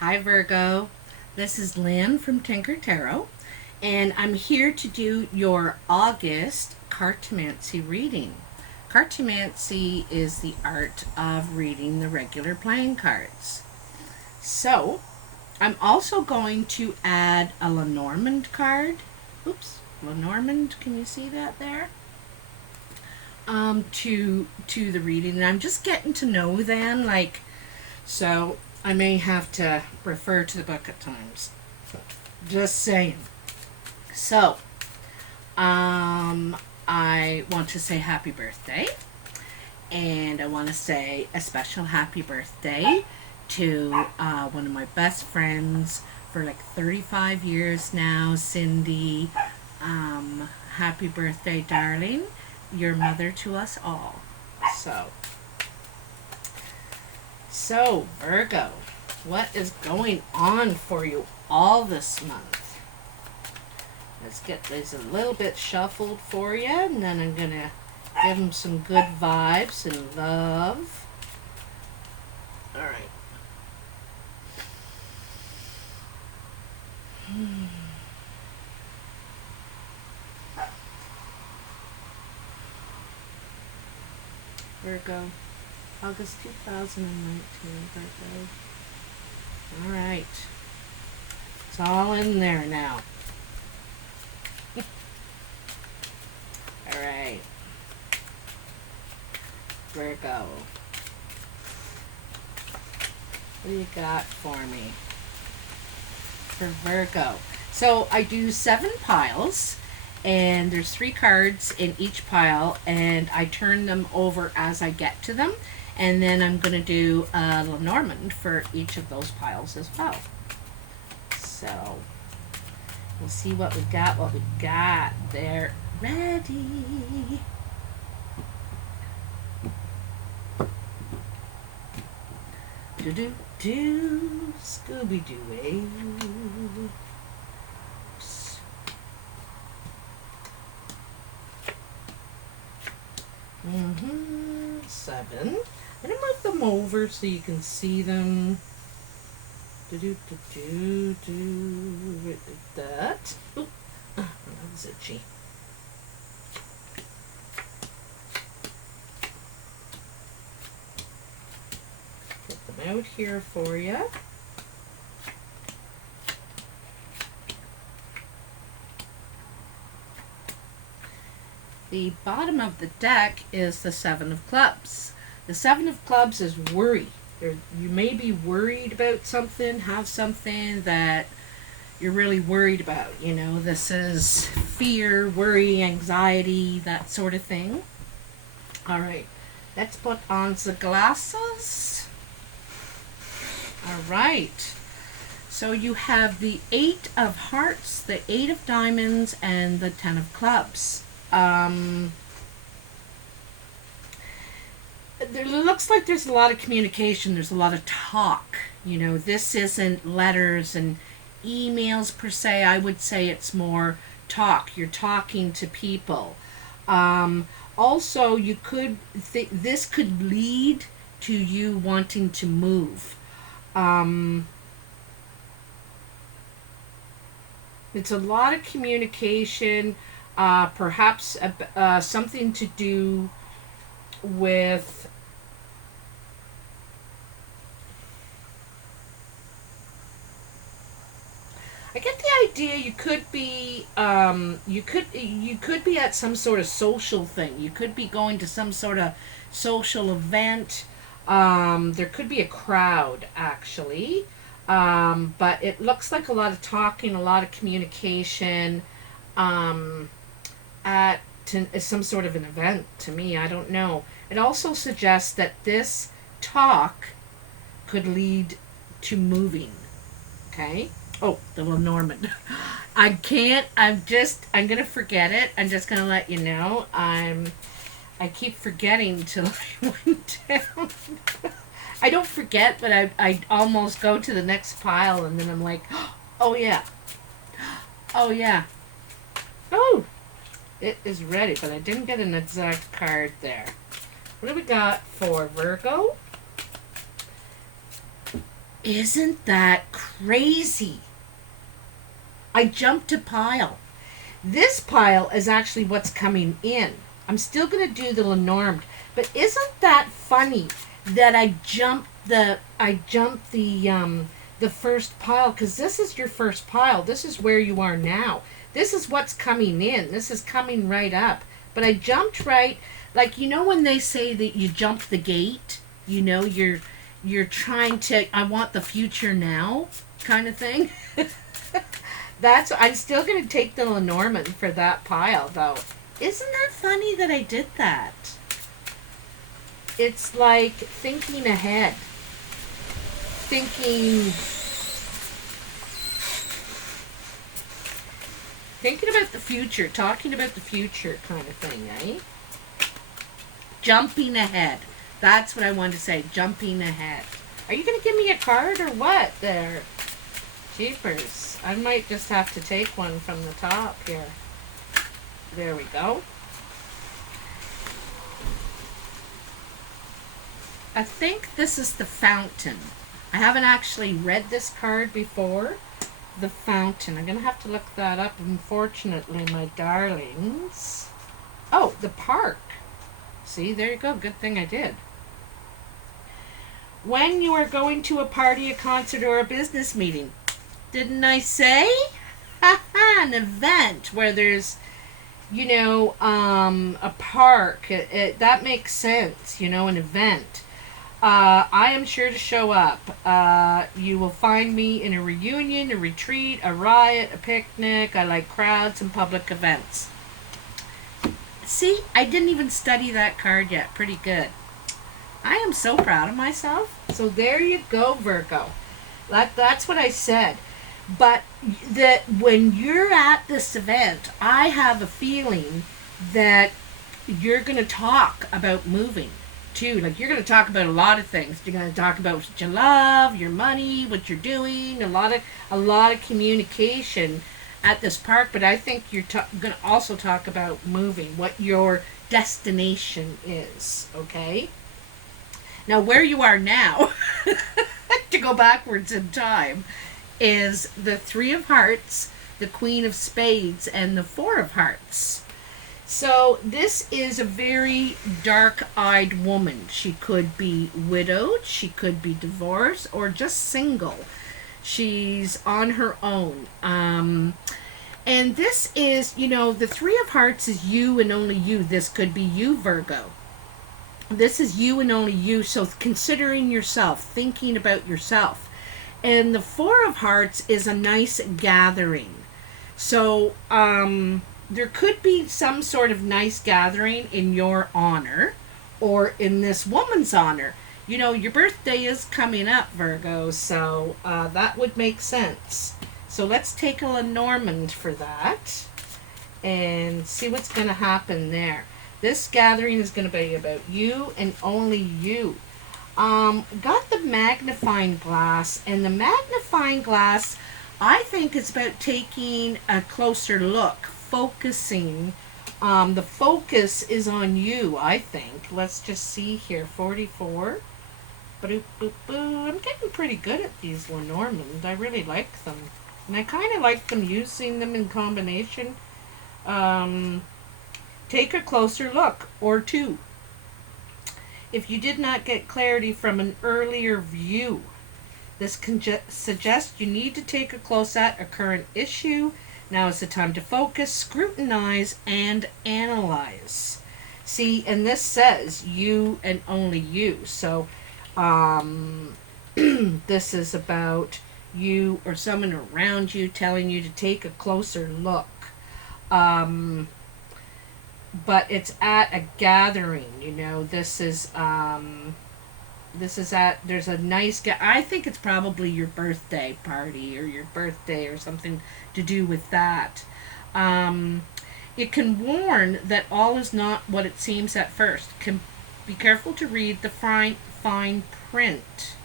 Hi Virgo, this is Lynn from Tinker Tarot, and I'm here to do your August cartomancy reading. Cartomancy is the art of reading the regular playing cards. So, I'm also going to add a Lenormand card. Oops, Lenormand, can you see that there? To the reading, and I'm just getting to know them, so I may have to refer to the book at times. Just saying. So, I want to say happy birthday, and I want to say a special happy birthday to one of my best friends for like 35 years now, Cindy. Happy birthday, darling. Your mother to us all. So, Virgo, what is going on for you all this month? Let's get this a little bit shuffled for you, and then I'm going to give them some good vibes and love. All right. Virgo, August 2019, Virgo. All right. It's all in there now. All right. Virgo. What do you got for me? For Virgo. So I do 7 piles, and there's 3 cards in each pile, and I turn them over as I get to them, and then I'm going to do a Lenormand for each of those piles as well. So we'll see what we got. They're ready. Do Scooby Doo. Mm-hmm. 7. I'm gonna move them over so you can see them. That. Oh, that's itchy. Put them out here for you. The bottom of the deck is the 7 of clubs. The 7 of clubs is worry. You may be worried about something, have something that you're really worried about. You know, this is fear, worry, anxiety, that sort of thing. All right, let's put on the glasses. All right. So you have the 8 of hearts, the 8 of diamonds, and the 10 of clubs. There looks like there's a lot of communication. There's a lot of talk. You know, this isn't letters and emails per se. I would say it's more talk. You're talking to people. Also, you could this could lead to you wanting to move. It's a lot of communication. Perhaps something to do with I get the idea you could be you could be at some sort of social thing. You could be going to some sort of social event. There could be a crowd actually. But it looks like a lot of talking, a lot of communication. At some sort of an event to me. I don't know. It also suggests that this talk could lead to moving. Okay? Oh, the Lenormand. I'm gonna forget it. I'm just gonna let you know. I keep forgetting to write down. I don't forget, but I almost go to the next pile and then I'm like, oh yeah. Oh yeah. Oh, it is ready, but I didn't get an exact card there. What do we got for Virgo? Isn't that crazy? I jumped a pile. This pile is actually what's coming in. I'm still going to do the Lenormand, but isn't that funny that I jumped the first pile, because this is your first pile. This is where you are now. This is what's coming in. This is coming right up. But I jumped right, like, you know when they say that you jump the gate, you know, you're trying to, I want the future now kind of thing. I'm still going to take the Lenormand for that pile, though. Isn't that funny that I did that? It's like thinking ahead. Thinking about the future, talking about the future kind of thing, eh? Jumping ahead. That's what I wanted to say, jumping ahead. Are you going to give me a card or what there? Jeepers. I might just have to take one from the top here. There we go. I think this is the Fountain. I haven't actually read this card before. The Fountain. I'm going to have to look that up, unfortunately, my darlings. Oh, the Park. See, there you go. Good thing I did. When you are going to a party, a concert, or a business meeting. Didn't I say? An event where there's, you know, a park. That makes sense, you know, an event. I am sure to show up. You will find me in a reunion, a retreat, a riot, a picnic. I like crowds and public events. See, I didn't even study that card yet. Pretty good. I am so proud of myself. So there you go, Virgo. That's what I said. But when you're at this event, I have a feeling that you're going to talk about moving too. Like, you're going to talk about a lot of things. You're going to talk about what you love, your money, what you're doing, a lot of communication at this park. But I think you're going to also talk about moving, what your destination is. Okay. Now, where you are now, to go backwards in time, is the Three of Hearts, the Queen of Spades, and the Four of Hearts. So this is a very dark-eyed woman. She could be widowed, she could be divorced, or just single. She's on her own. And this is, you know, the Three of Hearts is you and only you. This could be you, Virgo. This is you and only you. So considering yourself, thinking about yourself. And the Four of Hearts is a nice gathering. So there could be some sort of nice gathering in your honor or in this woman's honor. You know, your birthday is coming up, Virgo, so that would make sense. So let's take a Lenormand for that and see what's going to happen there. This gathering is going to be about you and only you. Got the magnifying glass, and the magnifying glass, I think it's about taking a closer look, focusing. The focus is on you, I think. Let's just see here, 44. Boop, boop, boop. I'm getting pretty good at these Lenormand. I really like them. And I kind of like them, using them in combination. Take a closer look, or two. If you did not get clarity from an earlier view, this can suggest you need to take a close at a current issue. Now is the time to focus, scrutinize, and analyze. See, and this says you and only you. So this is about you or someone around you telling you to take a closer look. But it's at a gathering, you know. This is there's a nice I think it's probably your birthday party or your birthday or something to do with that. It can warn that all is not what it seems at first. Be careful to read the fine print.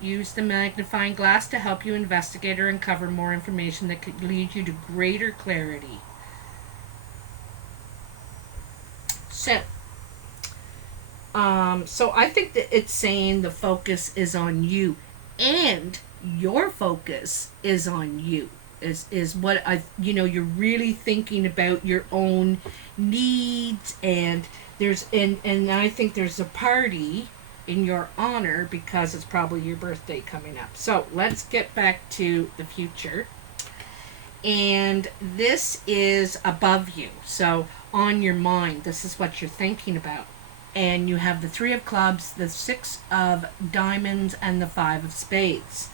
Use the magnifying glass to help you investigate or uncover more information that could lead you to greater clarity. So, So I think that it's saying the focus is on you, and your focus is on you. Is what I, you're really thinking about your own needs, and and I think there's a party in your honor because it's probably your birthday coming up. So let's get back to the future. And this is above you. So on your mind, this is what you're thinking about. And you have the 3 of clubs, the 6 of diamonds, and the 5 of spades.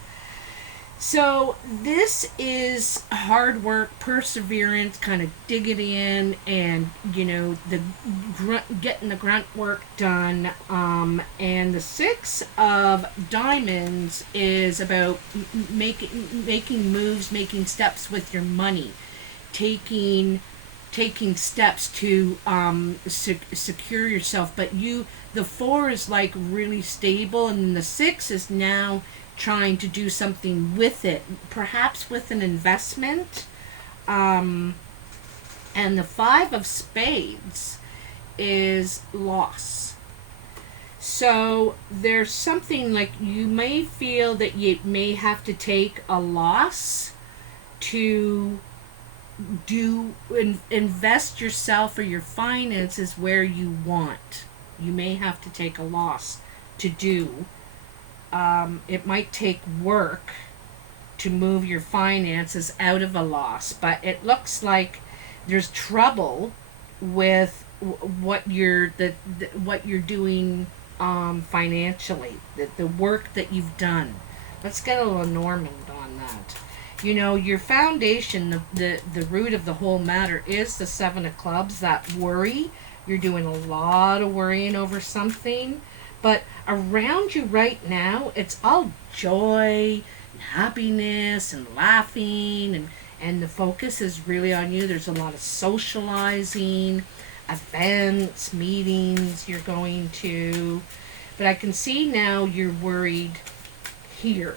So this is hard work, perseverance, kind of digging in, and the getting the grunt work done. And the 6 of diamonds is about making moves, making steps with your money, taking steps to secure yourself. But the 4 is like really stable, and the 6 is now trying to do something with it, perhaps with an investment. And the 5 of spades is loss. So there's something like you may feel that you may have to take a loss to invest yourself or your finances where you want. You may have to take a loss to do. It might take work to move your finances out of a loss, but it looks like there's trouble with what you're doing financially, the work that you've done. Let's get a Lenormand on that. Your foundation, the root of the whole matter is the 7 of clubs, that worry. You're doing a lot of worrying over something. But around you right now, it's all joy, and happiness, and laughing, and the focus is really on you. There's a lot of socializing, events, meetings you're going to. But I can see now you're worried here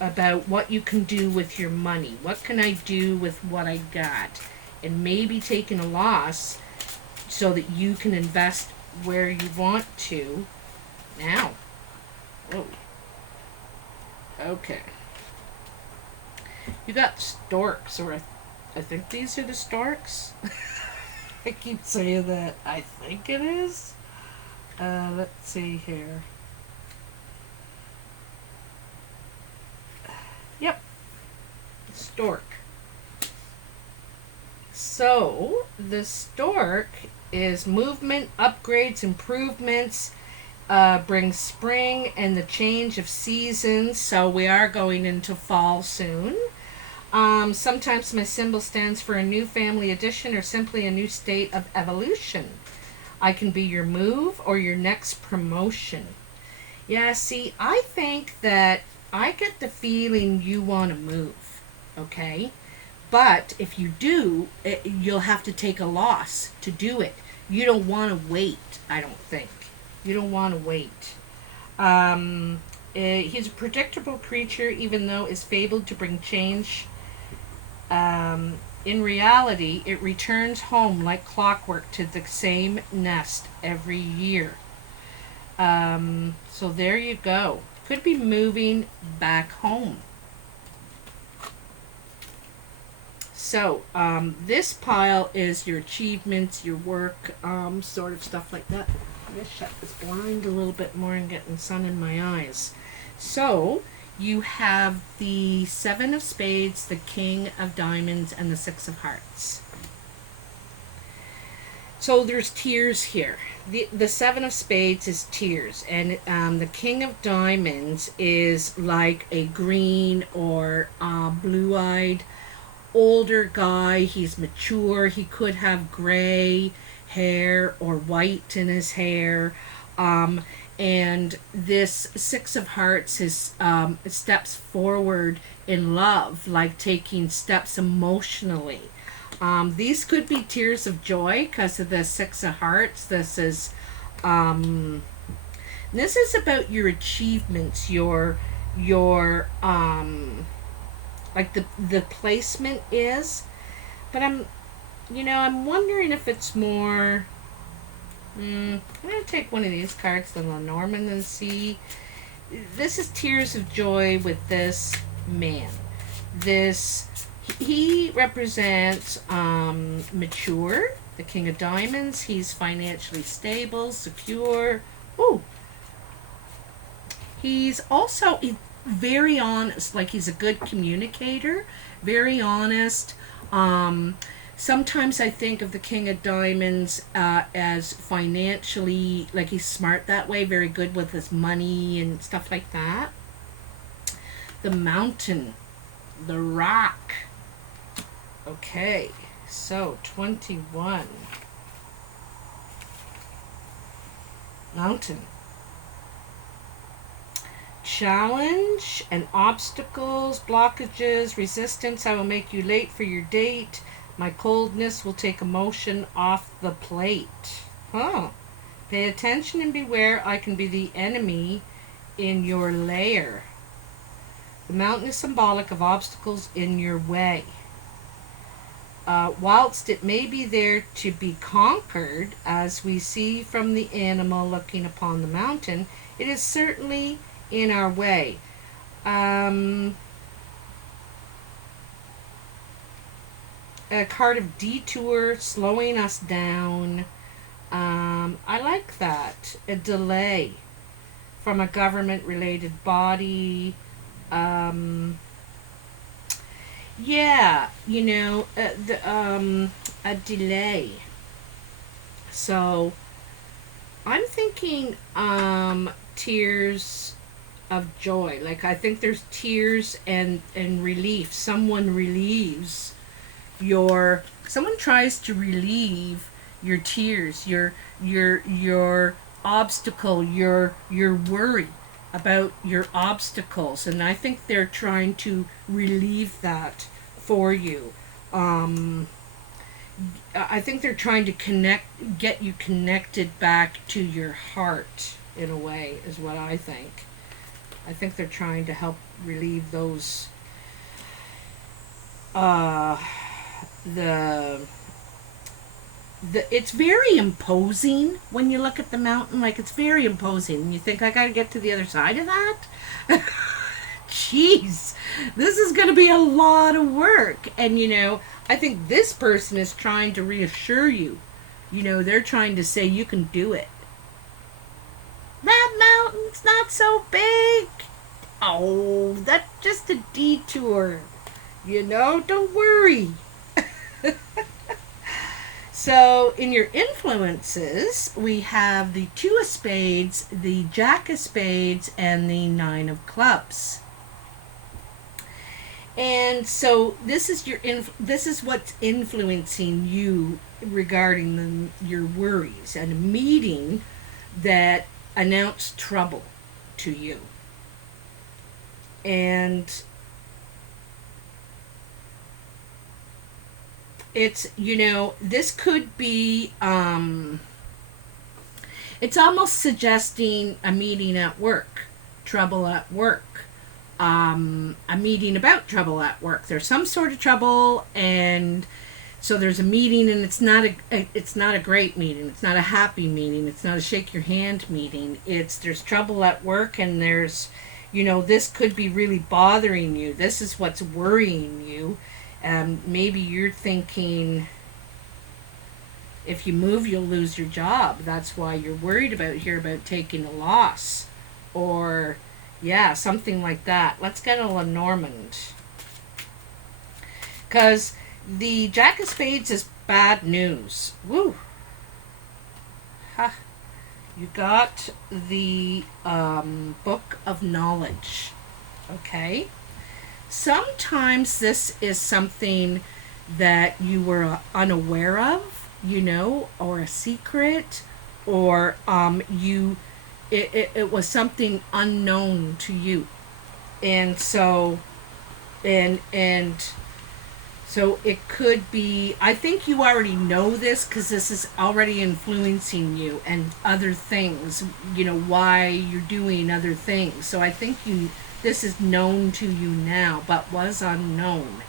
about what you can do with your money. What can I do with what I got? And maybe taking a loss so that you can invest where you want to. Now. Oh. Okay. You got storks, or I think these are the storks. I keep saying that. I think it is. Let's see here. Yep. Stork. So, the stork is movement, upgrades, improvements, brings spring and the change of seasons. So we are going into fall soon. Sometimes my symbol stands for a new family addition or simply a new state of evolution. I can be your move or your next promotion. Yeah, see, I think that I get the feeling you want to move, okay? But if you do, you'll have to take a loss to do it. You don't want to wait, I don't think. You don't want to wait. He's a predictable creature, even though is fabled to bring change. In reality, it returns home like clockwork to the same nest every year. So there you go. Could be moving back home. So this pile is your achievements, your work, sort of stuff like that. I'm going to shut this blind a little bit more and getting sun in my eyes. So you have the 7 of spades, the king of diamonds, and the 6 of hearts. So there's tears here. The 7 of spades is tears, and the king of diamonds is like a green or blue-eyed older guy. He's mature. He could have gray hair or white in his hair. And this 6 of hearts is steps forward in love, like taking steps emotionally. These could be tears of joy because of the 6 of hearts. This is about your achievements, your like the placement is. But I'm wondering if it's more I'm going to take one of these cards, the Lenormand, and see. This is tears of joy with this man. This, he represents mature, the King of Diamonds. He's financially stable, secure. Ooh. He's also very honest, like he's a good communicator, very honest. Sometimes I think of the King of Diamonds as financially, like he's smart that way, very good with his money and stuff like that. The Mountain, the Rock. Okay, so 21. Mountain. Challenge and obstacles, blockages, resistance. I will make you late for your date. My coldness will take emotion off the plate. Huh. Pay attention and beware. I can be the enemy in your lair. The mountain is symbolic of obstacles in your way. Whilst it may be there to be conquered, as we see from the animal looking upon the mountain, it is certainly in our way. A card of detour, slowing us down. I like that. A delay from a government-related body. Yeah, you know, a delay. So, I'm thinking tears of joy. Like, I think there's tears and relief. Someone tries to relieve your tears, your obstacle, your worry about your obstacles, and I think they're trying to relieve that for you. I think they're trying to get you connected back to your heart in a way, is what I think. I think they're trying to help relieve those it's very imposing when you look at the mountain. Like, it's very imposing and you think, I gotta get to the other side of that. Jeez, this is gonna be a lot of work. And you know, I think this person is trying to reassure you. You know, they're trying to say you can do it. That mountain's not so big. Oh, that's just a detour. You know, don't worry. So, in your influences, we have the 2 of Spades, the Jack of Spades, and the 9 of Clubs. And so, this is what's influencing you regarding your worries, and a meeting that announced trouble to you. And it's, you know, this could be, it's almost suggesting a meeting at work, trouble at work, a meeting about trouble at work. There's some sort of trouble, and so there's a meeting, and it's not a great meeting. It's not a happy meeting. It's not a shake your hand meeting. There's trouble at work, and there's, you know, this could be really bothering you. This is what's worrying you. Maybe you're thinking, if you move, you'll lose your job. That's why you're worried about taking a loss. Or, yeah, something like that. Let's get a Lenormand. Because the Jack of Spades is bad news. Woo! Ha! You got the Book of Knowledge. Okay? Sometimes this is something that you were unaware of, you know, or a secret, or it was something unknown to you. And so so it could be, I think you already know this because this is already influencing you and other things, you know, why you're doing other things. So I think this is known to you now, but was unknown.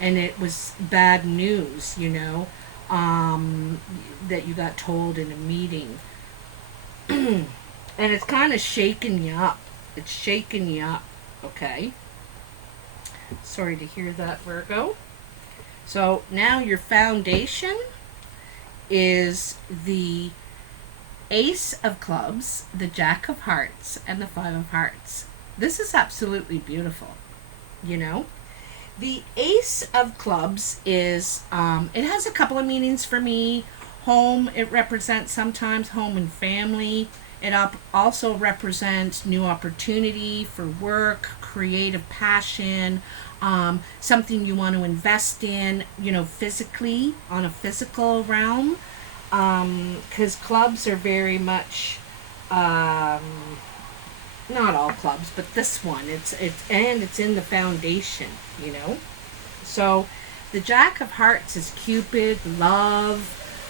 And it was bad news, you know. that you got told in a meeting. And it's kind of shaking you up. It's shaking you up, okay? Sorry to hear that, Virgo. So now your foundation is the Ace of Clubs, the Jack of Hearts, and the Five of Hearts. This is absolutely beautiful, you know? The Ace of Clubs is, it has a couple of meanings for me. Home, it represents sometimes home and family. It also represents new opportunity for work, creative passion, something you want to invest in, you know, physically, on a physical realm. Because clubs are very much, not all clubs, but this one, it's in the foundation, you know. So the Jack of Hearts is Cupid, love,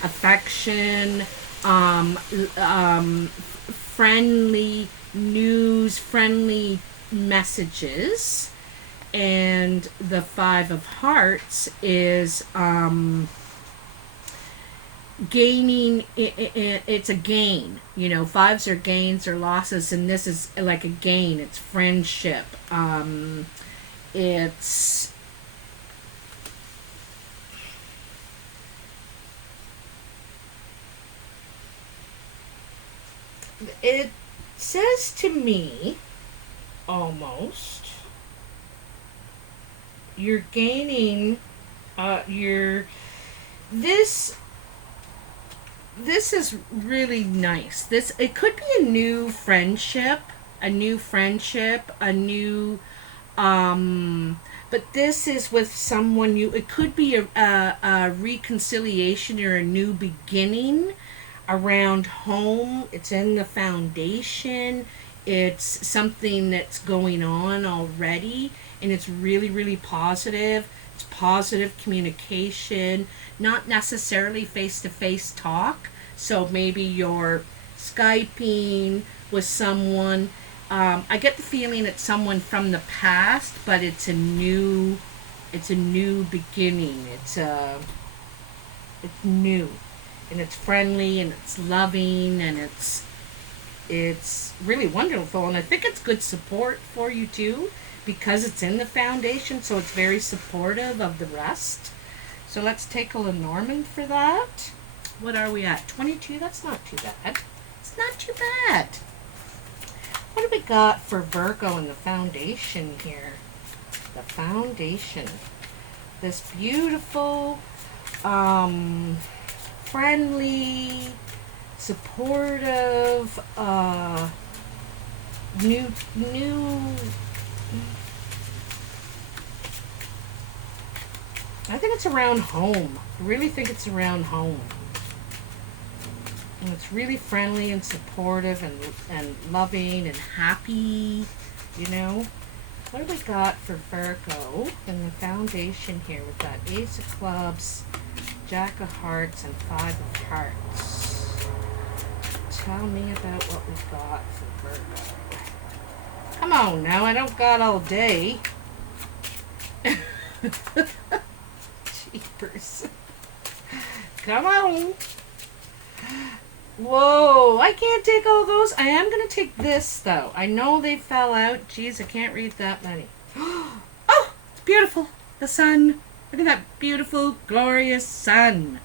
affection, friendly news, friendly messages. And the Five of Hearts is gaining. It's a gain, you know. Fives are gains or losses, and this is like a gain. It's friendship. It's it says to me, almost, you're gaining, you're this is really nice. This, it could be a new friendship, a new but this is with someone you, it could be a reconciliation or a new beginning around home. It's in the foundation. It's something that's going on already, and it's really, really positive. It's positive communication, not necessarily face-to-face talk. So maybe you're Skyping with someone. I get the feeling it's someone from the past, but it's a new beginning. It's new, and it's friendly, and it's loving, and it's really wonderful. And I think it's good support for you too, because it's in the foundation, so it's very supportive of the rest. So let's take a Lenormand for that. What are we at? 22? That's not too bad. It's not too bad. What do we got for Virgo in the foundation here? The foundation. This beautiful, friendly, supportive, new. I think it's around home. I really think it's around home. And it's really friendly and supportive and loving and happy, you know. What do we got for Virgo in the foundation here? We've got Ace of Clubs, Jack of Hearts, and Five of Hearts. Tell me about what we've got for Virgo. Come on now, I don't got all day. Jeepers. Come on. Whoa, I can't take all those. I am going to take this, though. I know they fell out. Jeez, I can't read that many. Oh, it's beautiful. The sun. Look at that beautiful, glorious sun.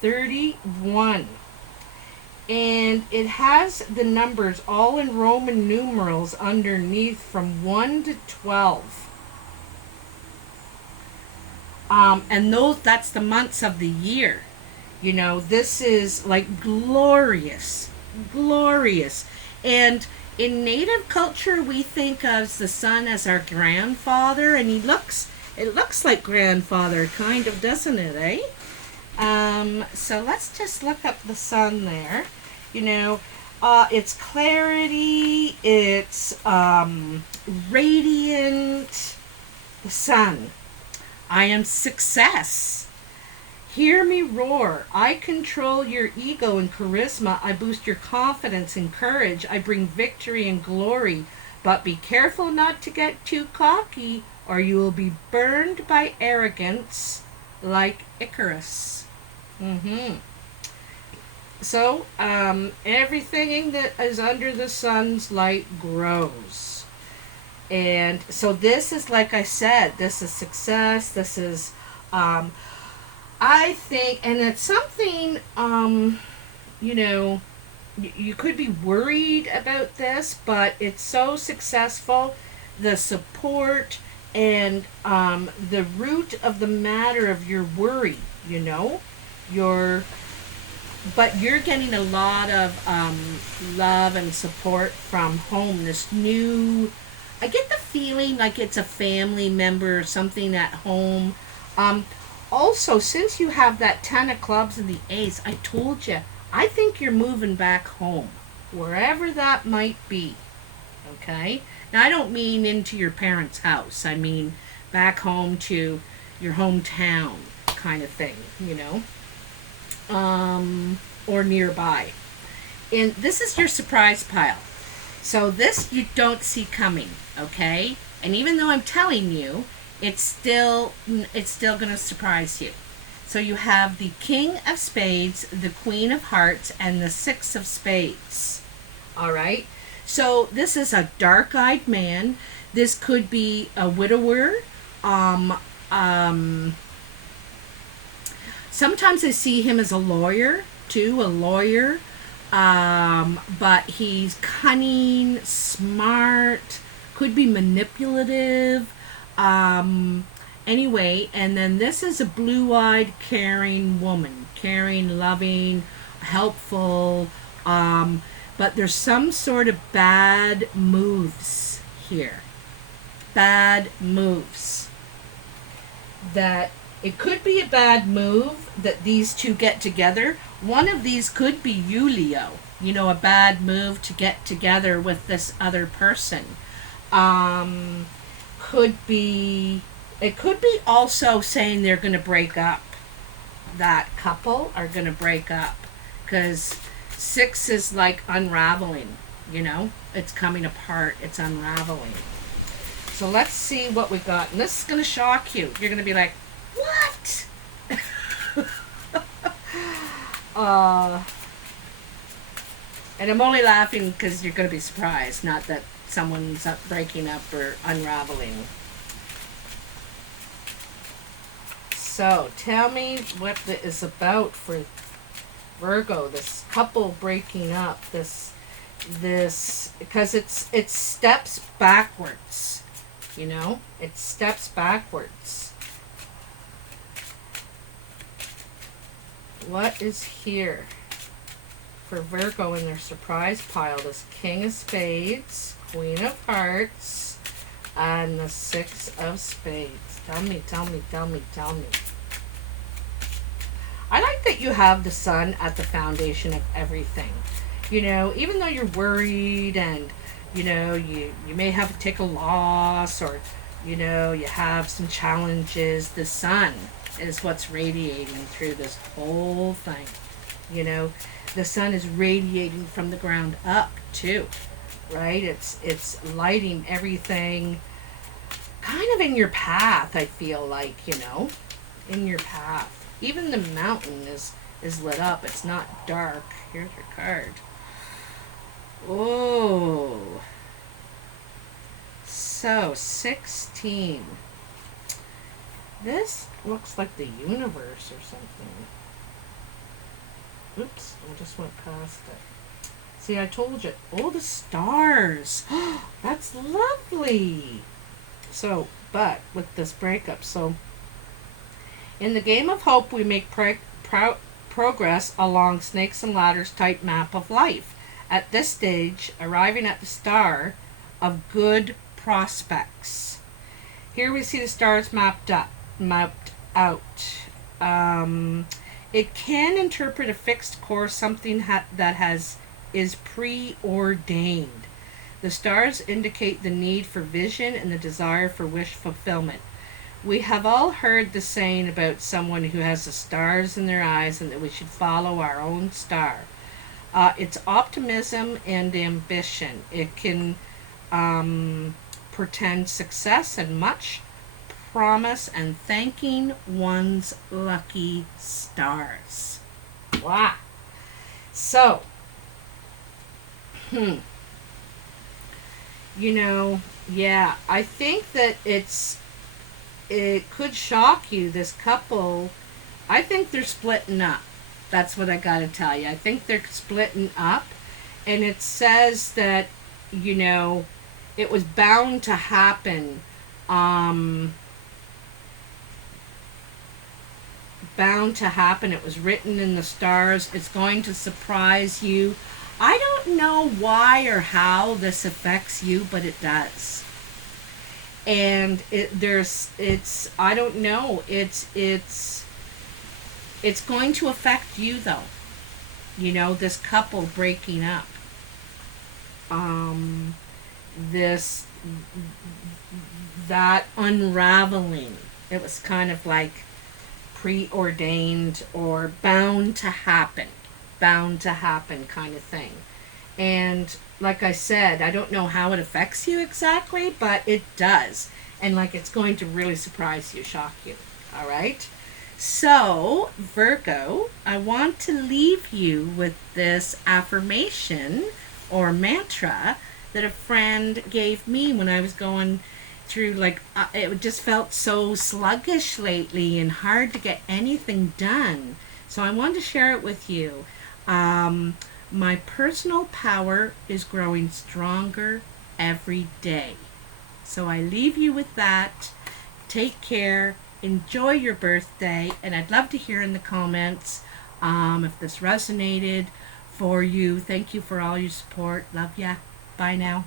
31. And it has the numbers all in Roman numerals underneath from 1 to 12. And that's the months of the year. You know, this is like glorious. And in Native culture, we think of the sun as our grandfather, and it looks like grandfather, kind of, doesn't it, eh? So let's just look up the sun there. You know, it's clarity, it's radiant. The sun. I am success. Hear me roar. I control your ego and charisma. I boost your confidence and courage. I bring victory and glory. But be careful not to get too cocky, or you will be burned by arrogance like Icarus. So, everything that is under the sun's light grows. And so this is, like I said, this is success. This is, I think, and it's something, you know, you could be worried about this, but it's so successful. The support and the root of the matter of your worry, you know, but you're getting a lot of love and support from home. This new, I get the feeling like it's a family member or something at home. Also, since you have that 10 of clubs and the ace, I told you, I think you're moving back home, wherever that might be. Okay? Now, I don't mean into your parents' house. I mean back home to your hometown kind of thing, you know? Or nearby. And this is your surprise pile. So this you don't see coming, okay? And even though I'm telling you, it's still going to surprise you. So you have the King of Spades, the Queen of Hearts, and the Six of Spades. All right? So this is a dark-eyed man. This could be a widower. Sometimes I see him as a lawyer, too, but he's cunning, smart, could be manipulative. Anyway, and then this is a blue-eyed, caring woman. Caring, loving, helpful. But there's some sort of bad moves here. Bad moves. That it could be a bad move that these two get together. One of these could be you, Leo. You know, a bad move to get together with this other person. It could be also saying they're going to break up. That couple are going to break up. Because 6 is like unraveling, you know? It's coming apart. It's unraveling. So let's see what we got. And this is going to shock you. You're going to be like, what? And I'm only laughing because you're going to be surprised, not that someone's breaking up or unraveling. So tell me what it is about for Virgo, this couple breaking up, this because it steps backwards, you know? It steps backwards. What is here for Virgo in their surprise pile? This King of Spades, Queen of Hearts, and the Six of Spades. Tell me. I like that you have the sun at the foundation of everything. You know, even though you're worried and, you know, you may have to take a loss or, you know, you have some challenges, the sun is what's radiating through this whole thing. You know, the sun is radiating from the ground up too, right? It's lighting everything kind of in your path, I feel like, you know, in your path. Even the mountain is lit up. It's not dark. Here's your card. Oh. So, 16. This looks like the universe or something. Oops, I just went past it. See, I told you. Oh, the stars. That's lovely. So, but with this breakup, so in the game of hope, we make progress along snakes and ladders type map of life. At this stage, arriving at the star of good prospects. Here we see the stars mapped out. It can interpret a fixed course, something that is preordained. The stars indicate the need for vision and the desire for wish fulfillment. We have all heard the saying about someone who has the stars in their eyes and that we should follow our own star. It's optimism and ambition. It can portend success and much promise and thanking one's lucky stars. Wow. So, you know, yeah, I think that it could shock you, this couple. I think they're splitting up. That's what I gotta tell you. I think they're splitting up. And it says that, it was bound to happen. Bound to happen. It was written in the stars. It's going to surprise you. I don't know why or how this affects you, but it does. And I don't know. It's going to affect you though. This couple breaking up. That unraveling. It was kind of like preordained or bound to happen kind of thing. And like I said, I don't know how it affects you exactly, but it does. And like, it's going to really surprise you, shock you. All right. So, Virgo, I want to leave you with this affirmation or mantra that a friend gave me when I was going through, it just felt so sluggish lately and hard to get anything done. So I wanted to share it with you. My personal power is growing stronger every day. So I leave you with that. Take care. Enjoy your birthday. And I'd love to hear in the comments if this resonated for you. Thank you for all your support. Love ya. Bye now.